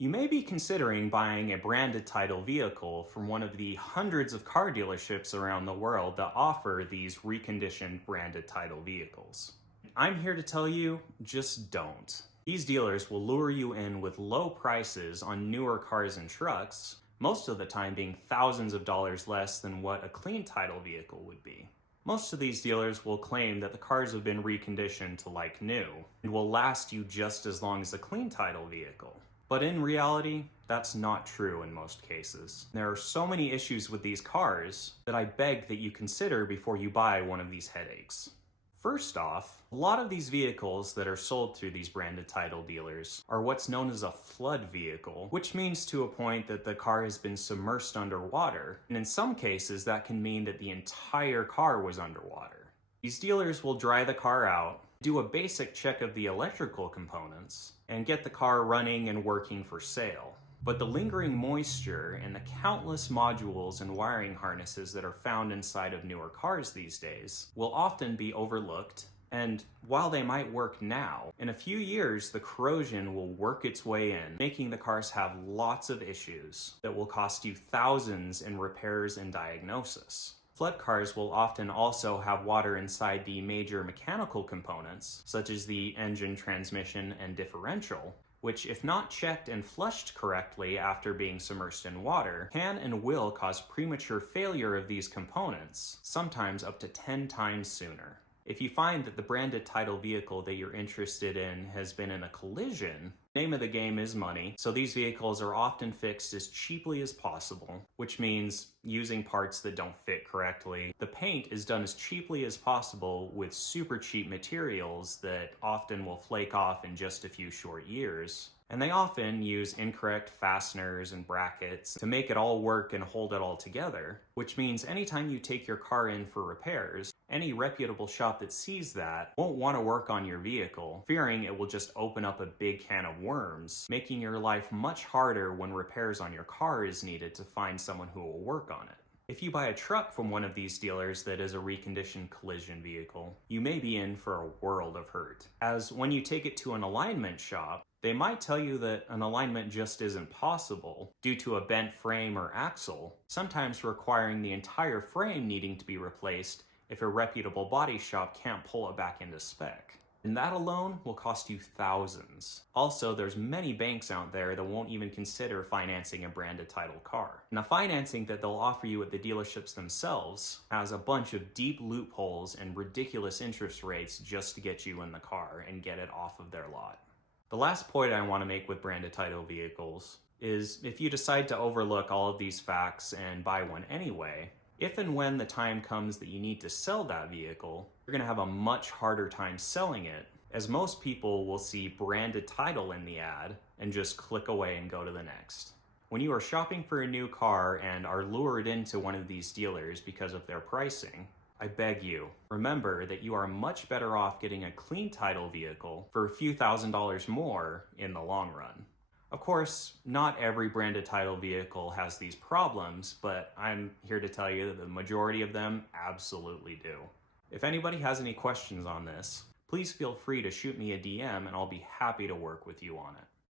You may be considering buying a branded title vehicle from one of the hundreds of car dealerships around the world that offer these reconditioned branded title vehicles. I'm here to tell you, just don't. These dealers will lure you in with low prices on newer cars and trucks, most of the time being thousands of dollars less than what a clean title vehicle would be. Most of these dealers will claim that the cars have been reconditioned to like new and will last you just as long as a clean title vehicle. But in reality, that's not true in most cases. There are so many issues with these cars that I beg that you consider before you buy one of these headaches. First off, a lot of these vehicles that are sold through these branded title dealers are what's known as a flood vehicle, which means to a point that the car has been submerged underwater, and in some cases that can mean that the entire car was underwater. These dealers will dry the car out, do a basic check of the electrical components, and get the car running and working for sale. But the lingering moisture and the countless modules and wiring harnesses that are found inside of newer cars these days will often be overlooked. And while they might work now, in a few years the corrosion will work its way in, making the cars have lots of issues that will cost you thousands in repairs and diagnosis. Flood cars will often also have water inside the major mechanical components, such as the engine, transmission, and differential, which, if not checked and flushed correctly after being submerged in water, can and will cause premature failure of these components, sometimes up to 10 times sooner. If you find that the branded title vehicle that you're interested in has been in a collision, name of the game is money, so these vehicles are often fixed as cheaply as possible, which means using parts that don't fit correctly. The paint is done as cheaply as possible with super cheap materials that often will flake off in just a few short years. And they often use incorrect fasteners and brackets to make it all work and hold it all together, which means anytime you take your car in for repairs, any reputable shop that sees that won't want to work on your vehicle, fearing it will just open up a big can of worms, making your life much harder when repairs on your car is needed to find someone who will work on it. If you buy a truck from one of these dealers that is a reconditioned collision vehicle, you may be in for a world of hurt, as when you take it to an alignment shop, they might tell you that an alignment just isn't possible due to a bent frame or axle, sometimes requiring the entire frame needing to be replaced if a reputable body shop can't pull it back into spec. And that alone will cost you thousands. Also, there's many banks out there that won't even consider financing a branded title car. And the financing that they'll offer you at the dealerships themselves has a bunch of deep loopholes and ridiculous interest rates just to get you in the car and get it off of their lot. The last point I want to make with branded title vehicles is if you decide to overlook all of these facts and buy one anyway, if and when the time comes that you need to sell that vehicle, you're going to have a much harder time selling it, as most people will see branded title in the ad and just click away and go to the next. When you are shopping for a new car and are lured into one of these dealers because of their pricing, I beg you, remember that you are much better off getting a clean title vehicle for a few $1,000s more in the long run. Of course, not every branded title vehicle has these problems, but I'm here to tell you that the majority of them absolutely do. If anybody has any questions on this, please feel free to shoot me a DM and I'll be happy to work with you on it.